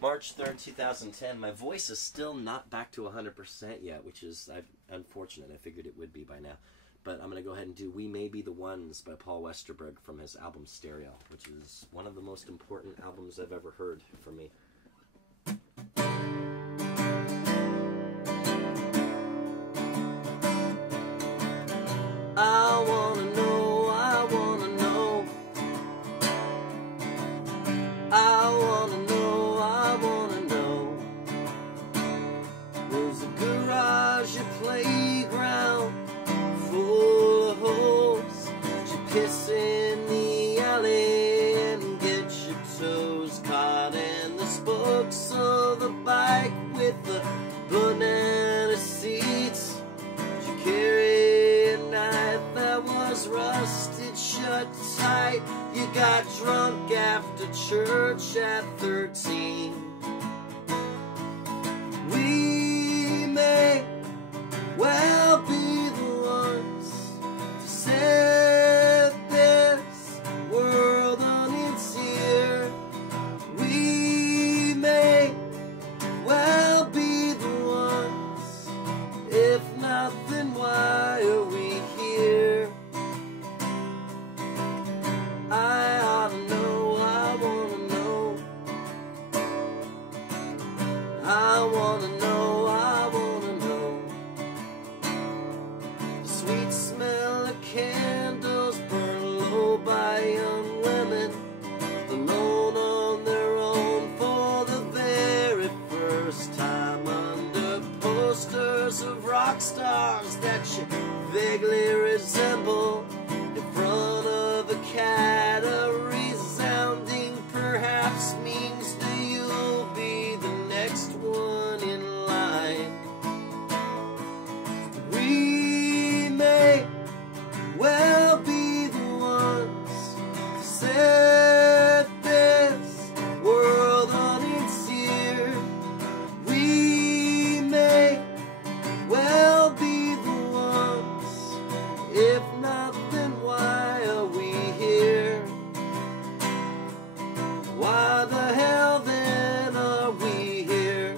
March 3rd, 2010. My voice is still not back to 100% yet, which is unfortunate. I figured it would be by now. But I'm going to go ahead and do We May Be the Ones by Paul Westerberg from his album Stereo, which is one of the most important albums I've ever heard for me. I wanna know, I wanna know, I wanna know, I wanna know. Was the garage a playground full of holes? Did you piss in the alley and get your toes caught in the spokes of the bike with the banana seats? Did you carry a knife that was rusted shut tight? You got drunk after church at 13. We may well be the ones to set this world on its ear. We may well be the ones. If not, then why are we here? I ought to know, I wanna know, I wanna know, I wanna know. The sweet smell of candles burn low by young women, alone on their own for the very first time, under posters of rock stars that you vaguely resemble, in front of a cat. A resounding perhaps means that you'll be the next one in line. We may well be the ones to set this world on its ear. We may well be the ones. If not, then why are we here? Why the hell then are we here?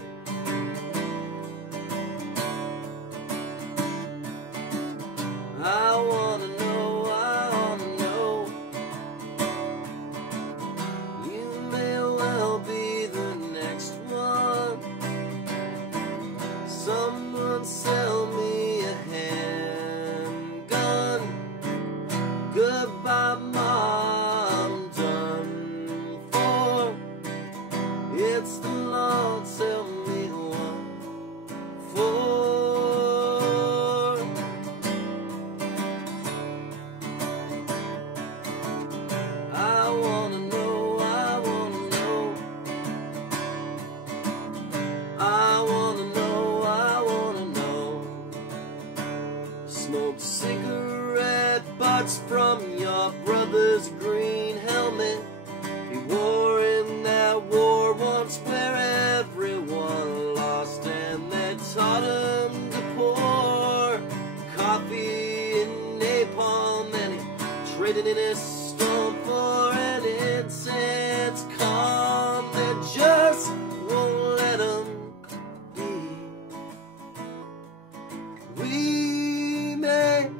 I wanna know, I wanna know. You may well be the next one. Someone sell me a handgun. Goodbye, Mom, done for. It's the Lord, tell me what for. I wanna know, I wanna know, I wanna know, I wanna know. Smoked cigarette butts from your brother's green helmet he wore in that war once, where everyone lost and they taught him to pour coffee and napalm, and he traded in his storm for an intense calm that just won't let him be. We may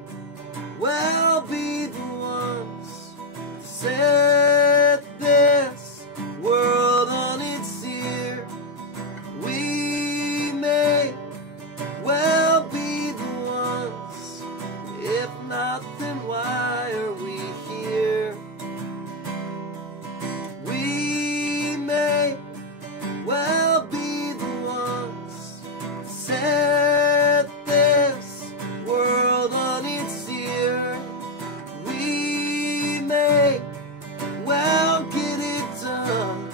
well be the ones to set this world on its ear. We may well be the ones. If not, then why are we here? We may well be the ones to set this world on its ear. We may well get it done.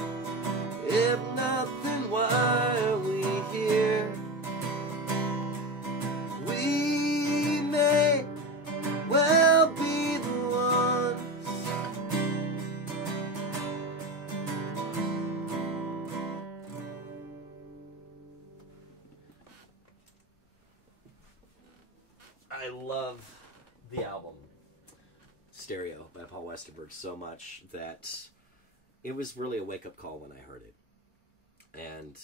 If not, then why are we here? We may well be the ones. I love the album Stereo by Paul Westerberg so much that it was really a wake-up call when I heard it. And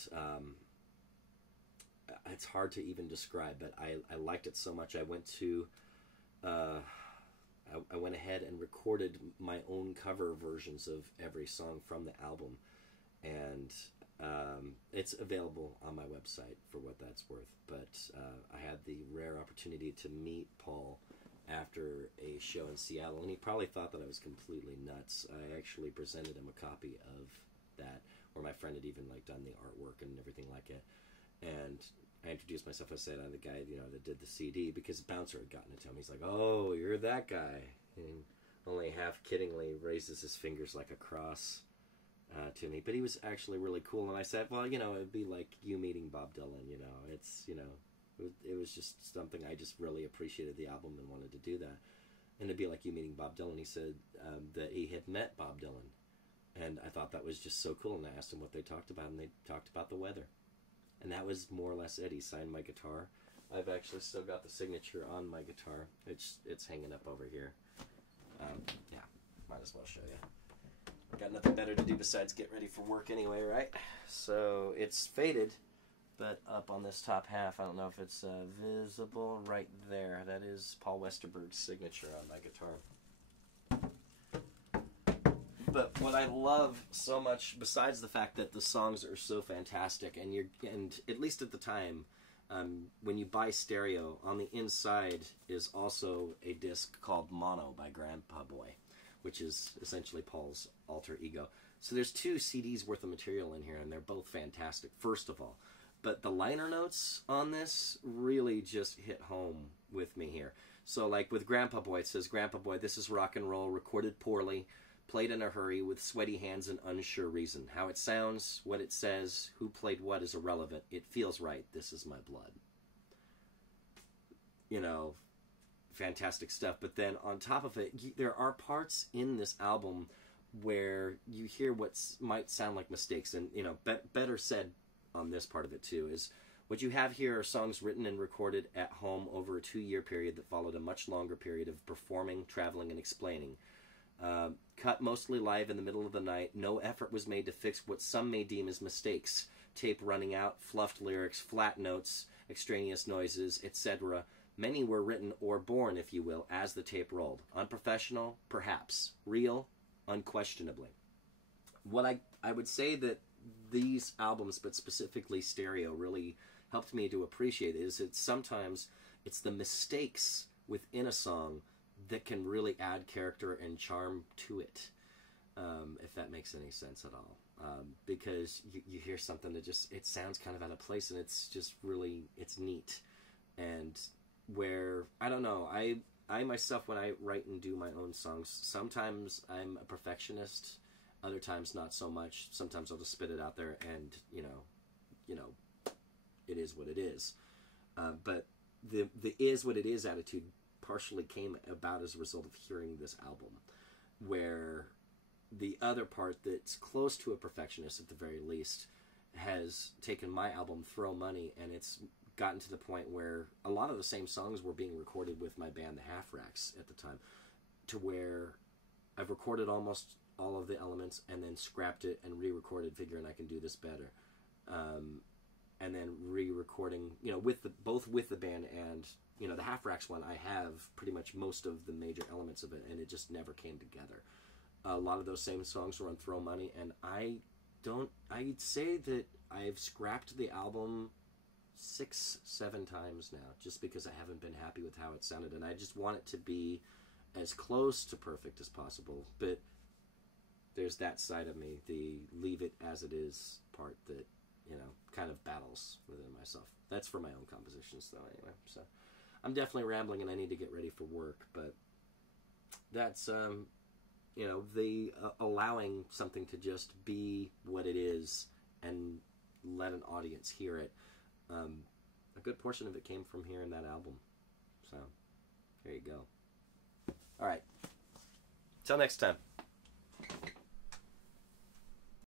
it's hard to even describe, but I liked it so much. I went to I went ahead and recorded my own cover versions of every song from the album, and it's available on my website for what that's worth. But I had the rare opportunity to meet Paul after a show in Seattle, and he probably thought that I was completely nuts. I actually presented him a copy of that, where my friend had even like done the artwork and everything like it, and I introduced myself. I said I'm the guy, that did the CD, because Bouncer had gotten it to him. He's like, "Oh, you're that guy," and only half kiddingly raises his fingers like a cross to me. But he was actually really cool, and I said, "Well, it'd be like you meeting Bob Dylan. It's it was just something I just really appreciated the album and wanted to do that, and it'd be like you meeting Bob Dylan." He said that he had met Bob Dylan, and I thought that was just so cool. And I asked him what they talked about, and they talked about the weather. And that was more or less it. He signed my guitar. I've actually still got the signature on my guitar. It's hanging up over here. Yeah, might as well show you. Got nothing better to do besides get ready for work anyway, right? So it's faded, but up on this top half, I don't know if it's visible right there. That is Paul Westerberg's signature on my guitar. But what I love so much, besides the fact that the songs are so fantastic, and at least at the time, when you buy stereo, on the inside is also a disc called Mono by Grandpa Boy, which is essentially Paul's alter ego. So there's 2 CDs worth of material in here, and they're both fantastic, first of all. But the liner notes on this really just hit home with me here. So like with Grandpa Boy, it says, "Grandpa Boy, this is rock and roll, recorded poorly, played in a hurry, with sweaty hands and unsure reason. How it sounds, what it says, who played what is irrelevant. It feels right. This is my blood." Fantastic stuff. But then on top of it, there are parts in this album where you hear what might sound like mistakes. And, better said on this part of it too, is what you have here are songs written and recorded at home over a 2-year period that followed a much longer period of performing, traveling, and explaining. Cut mostly live in the middle of the night. No effort was made to fix what some may deem as mistakes. Tape running out, fluffed lyrics, flat notes, extraneous noises, etc. Many were written or born, if you will, as the tape rolled. Unprofessional, perhaps. Real, unquestionably. What I would say that these albums, but specifically stereo, really helped me to appreciate is sometimes it's the mistakes within a song that can really add character and charm to it, if that makes any sense at all. Because you hear something that it sounds kind of out of place, and it's just really, it's neat. And where, I don't know, I myself, when I write and do my own songs, sometimes I'm a perfectionist, other times not so much. Sometimes I'll just spit it out there and, it is what it is. But the is what it is attitude partially came about as a result of hearing this album, where the other part that's close to a perfectionist at the very least has taken my album Throw Money, and it's gotten to the point where a lot of the same songs were being recorded with my band the Half Racks at the time, to where I've recorded almost all of the elements and then scrapped it and re-recorded, figuring I can do this better, and then re-recording, both with the band and the Half Racks one. I have pretty much most of the major elements of it, and it just never came together. A lot of those same songs were on Throw Money, and I'd say that I've scrapped the album 6-7 times now, just because I haven't been happy with how it sounded, and I just want it to be as close to perfect as possible. But there's that side of me, the leave it as it is part, that kind of battles within myself. That's for my own compositions, though, anyway. So I'm definitely rambling, and I need to get ready for work, but that's the allowing something to just be what it is and let an audience hear it. A good portion of it came from here in that album. So there you go. All right. Till next time.